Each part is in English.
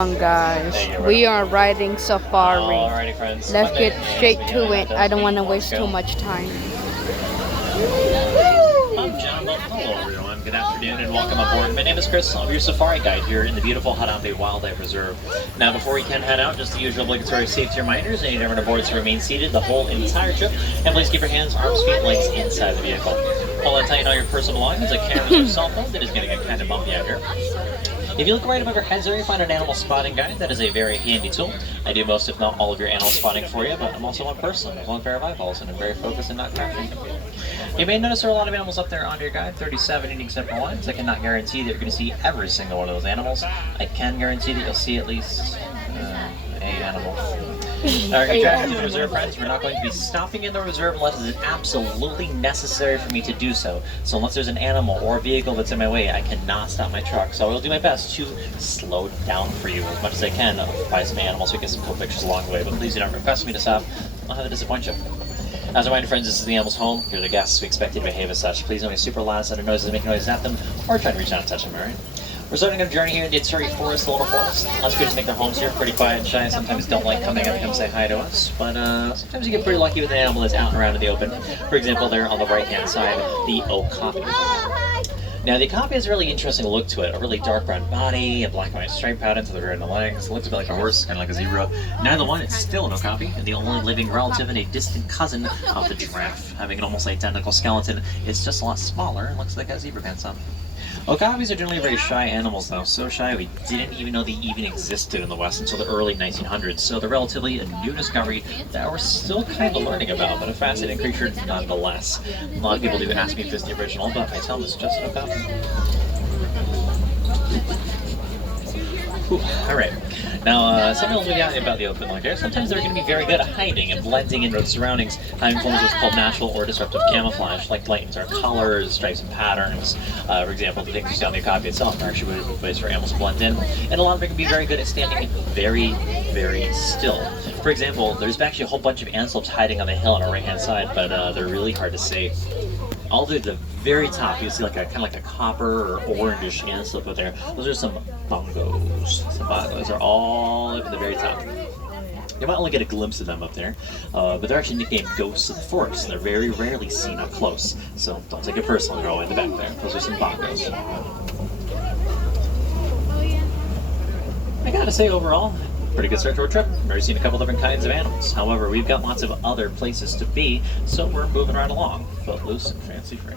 Guys, we are riding safari. Alrighty, friends. Let's get straight to it. I don't want to waste too much time. I'm John. Hello, everyone. Good afternoon and welcome aboard. My name is Chris. I'm your safari guide here in the beautiful Harambe Wildlife Reserve. Now, before we can head out, just the usual obligatory safety reminders. You need everyone aboard to remain seated the whole entire trip. And please keep your hands, arms, feet, and legs inside the vehicle. While I tighten all your personal belongings, like cameras or cell phones, it is getting kind of bumpy out here. If you look right above your heads there, you find an animal spotting guide. That is a very handy tool. I do most, if not all, of your animal spotting for you, but I'm also one person with one pair of eyeballs, and I'm very focused and not crashing. You may notice there are a lot of animals up there on your guide, 37 unique separate ones. I cannot guarantee that you're going to see every single one of those animals. I can guarantee that you'll see at least a animal. Our attraction to the reserve, friends, we're not going to be stopping in the reserve unless it is absolutely necessary for me to do so. So unless there's an animal or a vehicle that's in my way, I cannot stop my truck. So I will do my best to slow down for you as much as I can, buy some animals so we get some cool pictures along the way. But please do not request me to stop. I'll have to disappoint you. As a reminder, friends, this is the animal's home. You're the guests. We expect you to behave as such. Please don't be super loud, set of noises, make noises at them, or try to reach out and touch them, alright? We're starting our journey here in the Atsuri Forest, the Little Forest. Lots of creatures make their homes here, pretty quiet and shy, sometimes don't like coming up and come say hi to us, but sometimes you get pretty lucky with an animal that's out and around in the open. For example, there on the right-hand side, the okapi. Now, the okapi has a really interesting look to it, a really dark brown body, a black and white stripe pattern to the rear and the legs. It looks a bit like a horse, kind of like a zebra. Neither one, it's still an okapi, and the only living relative and a distant cousin of the giraffe. Having an almost identical skeleton, it's just a lot smaller and looks like a zebra pants on. Okapis are generally very shy animals, though. So shy we didn't even know they even existed in the West until the early 1900s. So they're relatively a new discovery that we're still kind of learning about, but a fascinating creature nonetheless. A lot of people do ask me if it's the original, but I tell them it's just an okapi. Alright. Now, some animals we got about the open like here, sometimes they're going to be very good at hiding and blending into the surroundings, having forms of what's called natural or disruptive camouflage, like lightens our colors, stripes, and patterns. For example, the things you see on the okapi itself are actually ways for animals to blend in, and a lot of them can be very good at standing very, very still. For example, there's actually a whole bunch of antelopes hiding on the hill on our right-hand side, but they're really hard to see. All the way at the very top, you see like a kind of like a copper or orangish antelope out there. Those are some bongos. Some bongos are all up at the very top. You might only get a glimpse of them up there, but they're actually nicknamed ghosts of the forest, and they're very rarely seen up close. So don't take it personally, they're all in the back there. Those are some bongos. I gotta say, overall, pretty good start to our trip. We've already seen a couple different kinds of animals. However, we've got lots of other places to be, so we're moving right along, footloose and fancy-free.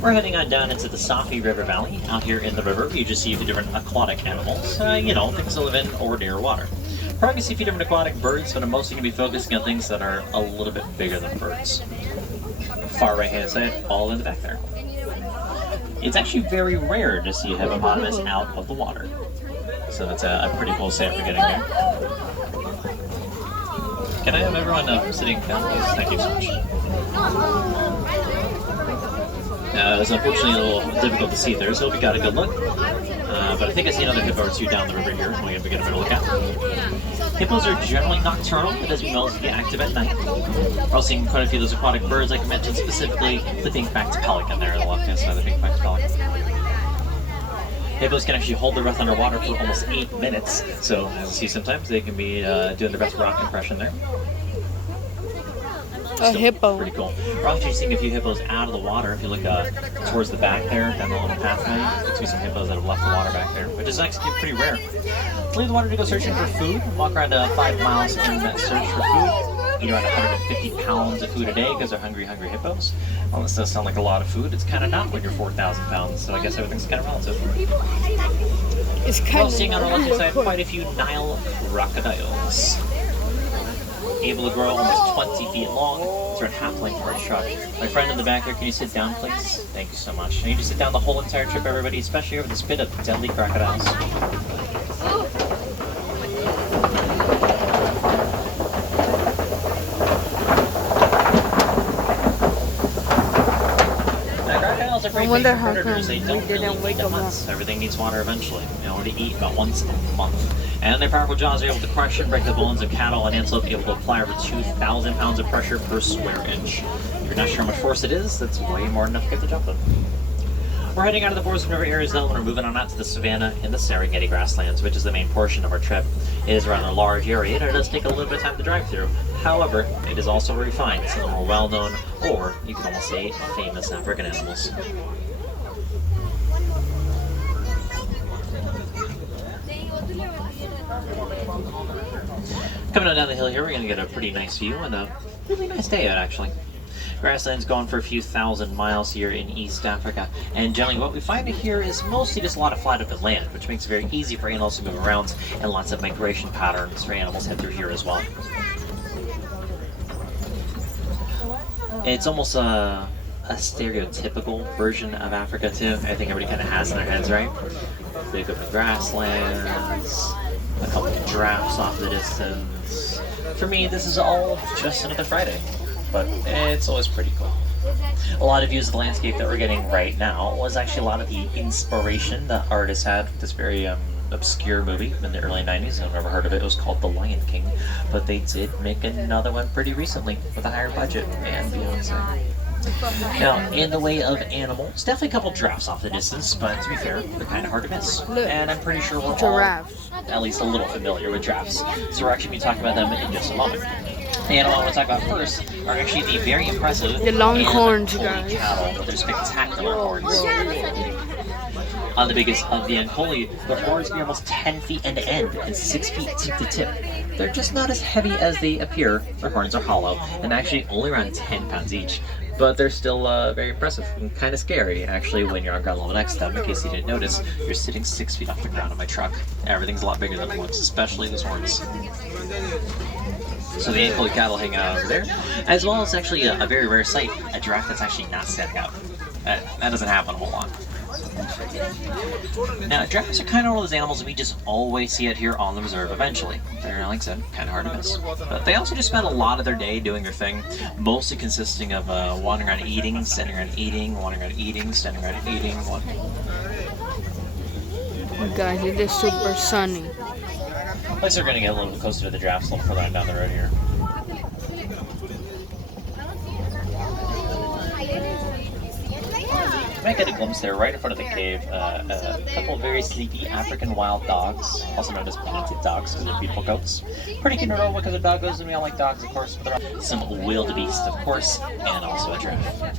We're heading on down into the Safi River Valley. Out here in the river, you just see a few different aquatic animals, things that live in or near water. Probably see a few different aquatic birds, but I'm mostly going to be focusing on things that are a little bit bigger than birds. Far right-hand side, all in the back there. It's actually very rare to see a hippopotamus out of the water. So that's a pretty cool sight for getting there. Can I have everyone sitting down, please? Thank you so much. It's unfortunately a little difficult to see there, so we got a good look. But I think I see another hippo or two down the river here. We're going to get a better look at. Hippos are generally nocturnal. It doesn't mean they'll be active at night. We're also seeing quite a few of those aquatic birds, like I mentioned, specifically the pink-backed pelican there on the left-hand side of the pink-backed pelican. Hippos can actually hold their breath underwater for almost 8 minutes. So, as you see, sometimes they can be doing their best rock impression there. A hippo. Pretty cool. We're actually seeing a few hippos out of the water. If you look towards the back there, down the little pathway, you can see some hippos that have left the water back there, which is actually pretty rare. Leave the water to go searching for food. Walk around 5 miles in that search for food. Eat around 150 pounds of food a day because they're hungry hippos. Well, this does sound like a lot of food. It's kind of not when you're 4,000 pounds, so I guess everything's kind of relative. It's kind We're also seeing on our left side quite a few Nile crocodiles. Able to grow almost 20 feet long. It's around half length for a truck. My friend in the back there, can you sit down, please? Thank you so much. I need you to sit down the whole entire trip, everybody, especially over this pit of deadly crocodiles. Now, crocodiles are pretty big predators. They don't really wake up once. Everything needs water eventually. known to eat about once a month. And their powerful jaws are able to crush and break the bones of cattle and antelope, able to apply over 2,000 pounds of pressure per square inch. If you're not sure how much force it is, that's way more than enough to get the jump in. We're heading out of the Borzon River Arizona and we're moving on out to the savanna in the Serengeti grasslands, which is the main portion of our trip. It is around a large area and it does take a little bit of time to drive through. However, it is also where we find some of the more well-known, or you can almost say famous African animals. Coming on down the hill here, we're going to get a pretty nice view and a really nice day out actually. Grassland's gone for a few thousand miles here in East Africa, and generally what we find here is mostly just a lot of flat open land, which makes it very easy for animals to move around, and lots of migration patterns for animals head through here as well. It's almost a stereotypical version of Africa too. I think everybody kind of has in their heads, right? Big open grasslands, a couple of giraffes off in the distance. For me, this is all just another Friday. But it's always pretty cool. A lot of views of the landscape that we're getting right now was actually a lot of the inspiration that artists had with this very obscure movie in the early 90s. I've never heard of it. It was called The Lion King. But they did make another one pretty recently with a higher budget and Beyonce. Now, in the way of animals, definitely a couple giraffes off the distance, but to be fair, they're kind of hard to miss. Look, and I'm pretty sure we're giraffes. all at least a little familiar with giraffes. So we're actually going to be talking about them in just a moment. The animal I want to talk about first are actually the very impressive The longhorns, Ankole guys. cattle with their spectacular horns. On the biggest of the Ankole, the horns can be almost 10 feet end to end and 6 feet tip to tip. They're just not as heavy as they appear. Their horns are hollow and actually only around 10 pounds each. But they're still very impressive and kind of scary, actually, when you're on ground level next to them. In case you didn't notice, you're sitting 6 feet off the ground in my truck. Everything's a lot bigger than it looks, especially those horns. So the Ankole cattle hang out over there, as well as actually a very rare sight, a giraffe that's actually not standing up. That doesn't happen a whole lot. Now, giraffes are kind of one of those animals that we just always see it here on the reserve eventually. They're, like I said, kind of hard to miss. But they also just spend a lot of their day doing their thing, mostly consisting of wandering around eating, standing around eating, wandering around eating, standing around eating. Guys, it is super sunny. At least we're going to get a little bit closer to the giraffes a little further on down the road here. You might get a glimpse there right in front of the cave. A couple of very sleepy African wild dogs, also known as painted dogs because they're beautiful coats. Pretty cute normal because they're doggos and we all like dogs, of course, but there are some wildebeest, of course, and also a giraffe.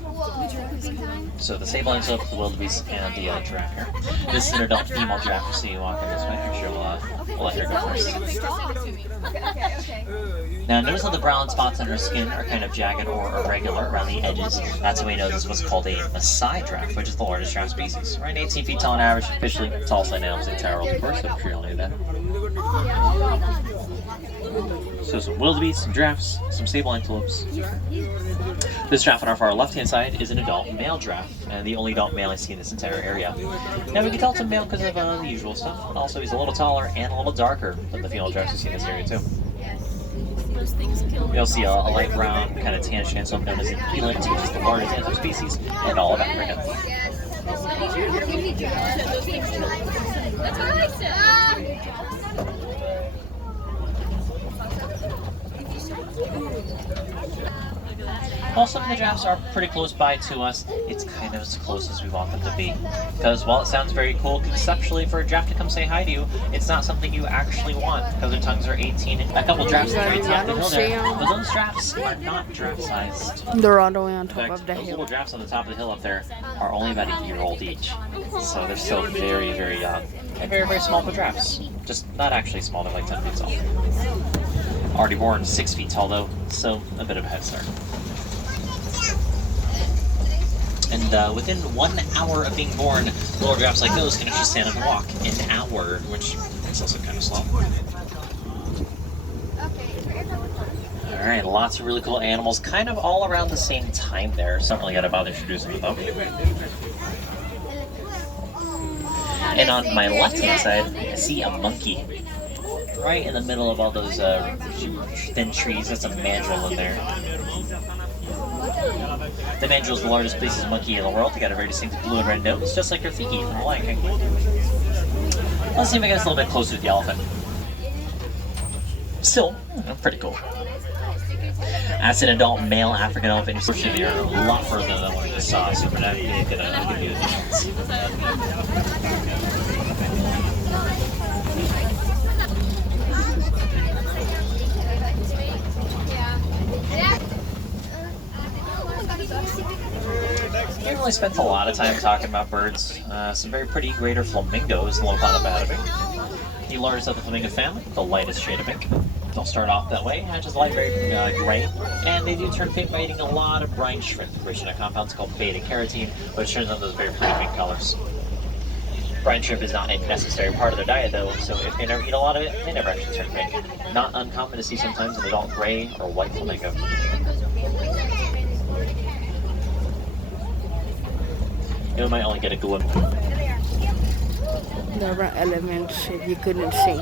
So the sable antelope, the wildebeest, and the giraffe here. This is an adult female giraffe, so you walk in this way. I'm sure we'll let her go first. Now notice how the brown spots on her skin are kind of jagged or irregular around the edges. That's how we know this was called a Maasai giraffe, which is the largest giraffe species. Around 18 feet tall on average, officially the tallest land animals in the entire world, of course, so I'm sure you'll know that. So some wildebeest, some giraffes, some sable antelopes. This giraffe on our far left-hand side is an adult male giraffe, and the only adult male I see in this entire area. Now we can tell it's a male because of the usual stuff, but also he's a little taller and a little darker than the female giraffes we see in this area too. You'll see a light brown, kind of tan antelope known as an eland, which is the largest antelope species in all of Africa. That's what I said. While some of the giraffes are pretty close by to us, it's kind of as close as we want them to be. Because while it sounds very cool conceptually for a giraffe to come say hi to you, it's not something you actually want, because their tongues are 18. A couple giraffes at the very top of the hill there, but those giraffes are not giraffe-sized. They're all the way on In top fact, of the those hill. little giraffes on the top of the hill up there are only about a year old each. So they're still very, very young. And very, very small for giraffes. Just not actually small, they're like 10 feet tall. Already born 6 feet tall though, so a bit of a head start. And within 1 hour of being born, little giraffes like those can actually stand up and walk. An hour, which is also kind of slow. Alright, lots of really cool animals, kind of all around the same time there, so I don't really gotta bother introducing them though. And on my left-hand side, I see a monkey. Right in the middle of all those thin trees, there's a mandrill in there. The mandrill is the largest species of monkey in the world. They got a very distinct blue and red nose, just like Rafiki from The Lion King. Let's see if I get us a little bit closer to the elephant. Still, pretty cool. As an adult male African elephant, you're a lot further than what we just saw, so we're not going to give you a chance. We haven't really spent a lot of time talking about birds. Some very pretty greater flamingos in Lopanabatavic. The largest of the flamingo family, the lightest shade of pink. They'll start off that way, just light very gray, and they do turn pink by eating a lot of brine shrimp, rich in a compound called beta-carotene, which turns out those very pretty pink colors. Brine shrimp is not a necessary part of their diet though, so if they never eat a lot of it, they never actually turn pink. Not uncommon to see sometimes an adult gray or white flamingo. You might only get a glimpse. There were elements if you couldn't see.